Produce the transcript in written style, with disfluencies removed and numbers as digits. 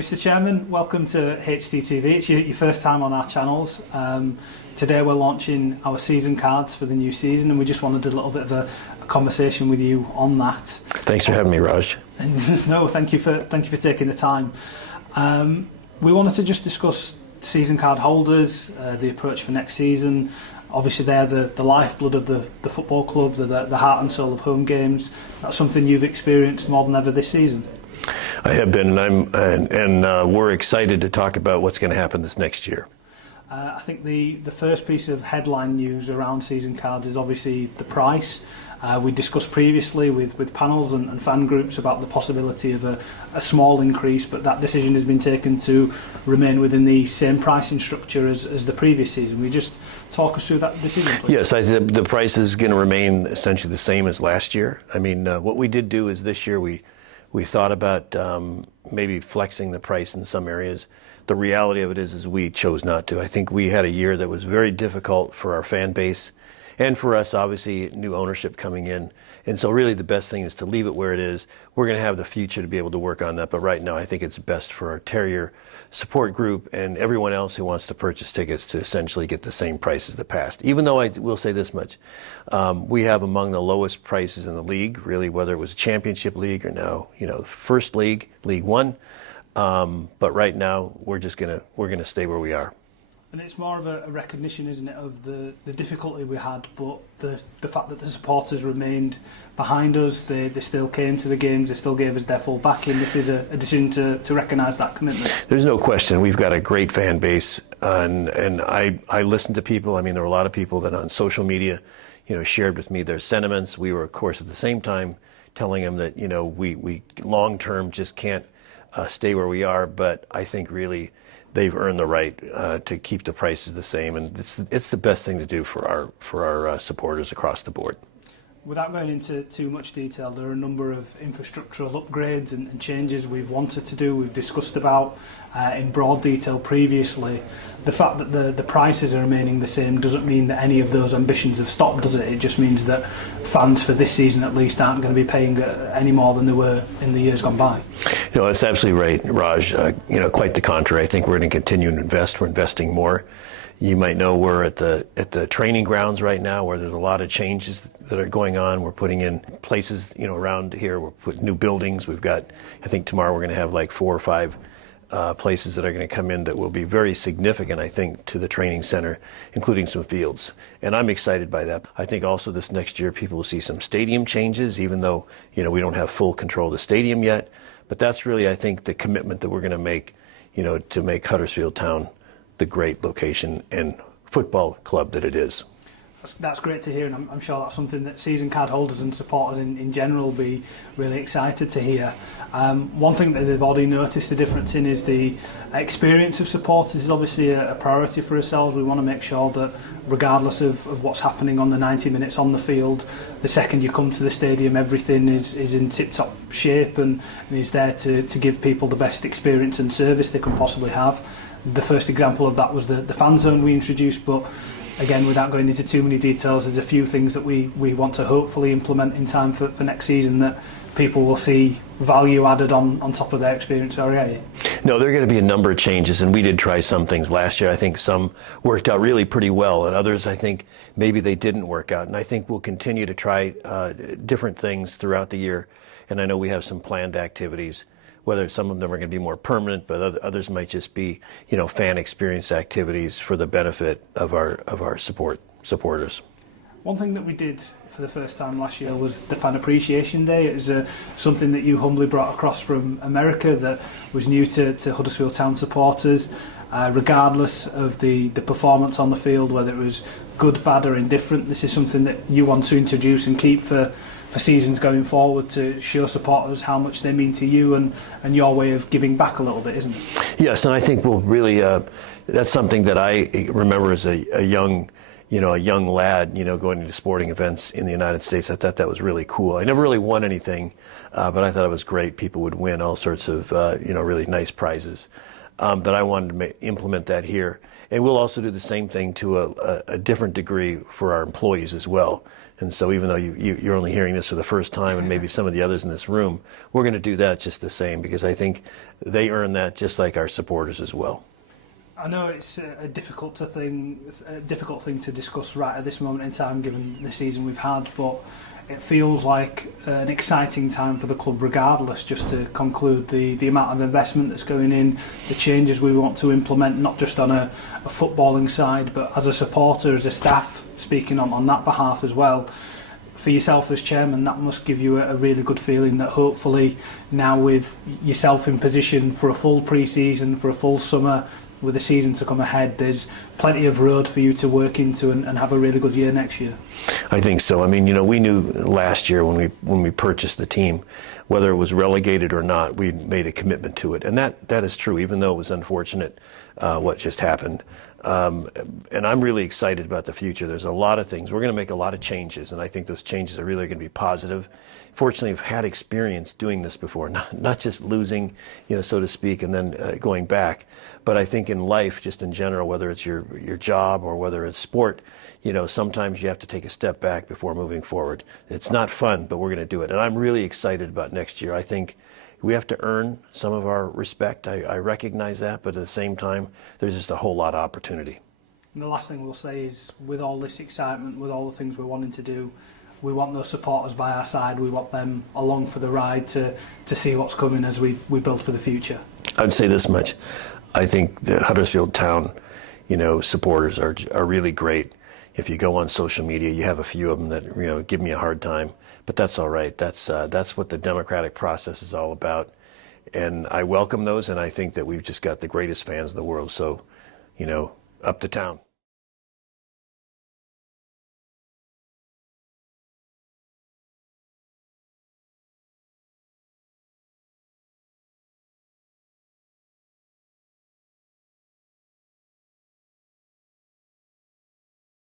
Mr. Chairman, welcome to HTTV. It's your first time on our channels. Today we're launching our season cards for the new season, and we just wanted a little bit of a conversation with you on that. Thanks for having me, Raj. No, thank you for taking the time. We wanted to just discuss season card holders, the approach for next season. Obviously they're the lifeblood of the football club, the heart and soul of home games. That's something you've experienced more than ever this season. I have been, and we're excited to talk about what's going to happen this next year. I think the first piece of headline news around season cards is obviously the price. We discussed previously with panels and fan groups about the possibility of a small increase, but that decision has been taken to remain within the same pricing structure as the previous season. We just talk us through that decision, please. Yes, the price is going to remain essentially the same as last year. I mean, what we did do is this year we thought about maybe flexing the price in some areas. The reality of it is we chose not to. I think we had a year that was very difficult for our fan base and for us, obviously, new ownership coming in. And so really the best thing is to leave it where it is. We're going to have the future to be able to work on that. But right now, I think it's best for our Terrier support group and everyone else who wants to purchase tickets to essentially get the same price as the past. Even though I will say this much, we have among the lowest prices in the league, really, whether it was a championship league or now, first league, League One. But right now, we're going to stay where we are. And it's more of a recognition, isn't it, of the difficulty we had, but the fact that the supporters remained behind us, they still came to the games, they still gave us their full backing. This is a decision to recognise that commitment. There's no question. We've got a great fan base, and I listen to people. I mean, there were a lot of people that on social media, shared with me their sentiments. We were, of course, at the same time telling them that, we long-term just can't stay where we are, but I think really they've earned the right to keep the prices the same, and it's the best thing to do for our supporters across the board. Without going into too much detail, there are a number of infrastructural upgrades and changes we've wanted to do, we've discussed about in broad detail previously. The fact that the prices are remaining the same doesn't mean that any of those ambitions have stopped, does it? It just means that fans for this season at least aren't going to be paying any more than they were in the years gone by. That's absolutely right, Raj. Quite the contrary. I think we're going to continue to invest. We're investing more. You might know we're at the training grounds right now where there's a lot of changes that are going on. We're putting in places, around here. We're putting new buildings. We've got, I think tomorrow we're going to have like 4 or 5 places that are going to come in that will be very significant, I think, to the training center, including some fields. And I'm excited by that. I think also this next year people will see some stadium changes, even though, we don't have full control of the stadium yet. But that's really, I think, the commitment that we're going to make, to make Huddersfield Town the great location and football club that it is. That's great to hear, and I'm sure that's something that season card holders and supporters in general will be really excited to hear. One thing that they've already noticed the difference in is the experience of supporters is obviously a priority for ourselves. We want to make sure that regardless of what's happening on the 90 minutes on the field, the second you come to the stadium everything is in tip-top shape and is there to give people the best experience and service they can possibly have. The first example of that was the fan zone we introduced, but again, without going into too many details, there's a few things that we want to hopefully implement in time for next season that people will see value added on top of their experience already. No, there are going to be a number of changes, and we did try some things last year. I think some worked out really pretty well, and others I think maybe they didn't work out. And I think we'll continue to try different things throughout the year, and I know we have some planned activities. Whether some of them are going to be more permanent, but others might just be, fan experience activities for the benefit of our supporters. One thing that we did for the first time last year was the Fan Appreciation Day. It was something that you humbly brought across from America that was new to Huddersfield Town supporters. Regardless of the performance on the field, whether it was good, bad or indifferent, this is something that you want to introduce and keep for seasons going forward to show supporters how much they mean to you and your way of giving back a little bit, isn't it? Yes, and I think we'll really, that's something that I remember as a young lad, going to sporting events in the United States. I thought that was really cool. I never really won anything, but I thought it was great. People would win all sorts of, really nice prizes. That I wanted to implement that here. And we'll also do the same thing to a different degree for our employees as well. And so even though you're only hearing this for the first time, and maybe some of the others in this room, we're going to do that just the same, because I think they earn that just like our supporters as well. I know it's a difficult thing to discuss right at this moment in time, given the season we've had, but it feels like an exciting time for the club regardless, just to conclude the amount of investment that's going in, the changes we want to implement, not just on a footballing side, but as a supporter, as a staff, speaking on that behalf as well. For yourself as chairman, that must give you a really good feeling that hopefully now, with yourself in position for a full pre-season, for a full summer, with the season to come ahead, there's plenty of road for you to work into and have a really good year next year. I think so. I mean, you know, we knew last year when we purchased the team, whether it was relegated or not, we made a commitment to it, and that is true, even though it was unfortunate what just happened. And I'm really excited about the future. There's a lot of things. We're going to make a lot of changes, and I think those changes are really going to be positive. Fortunately, I've had experience doing this before, not just losing, you know, so to speak, and then going back. But I think in life, just in general, whether it's your job or whether it's sport, you know, sometimes you have to take a step back before moving forward. It's not fun, but we're going to do it. And I'm really excited about next year. I think we have to earn some of our respect. I recognize that, but at the same time, there's just a whole lot of opportunity. And the last thing we'll say is, with all this excitement, with all the things we're wanting to do, we want those supporters by our side. We want them along for the ride to see what's coming as we build for the future. I'd say this much. I think the Huddersfield Town, you know, supporters are really great. If you go on social media, you have a few of them that, you know, give me a hard time, but that's all right. That's what the democratic process is all about, and I welcome those. And I think that we've just got the greatest fans in the world. So, you know, up to town.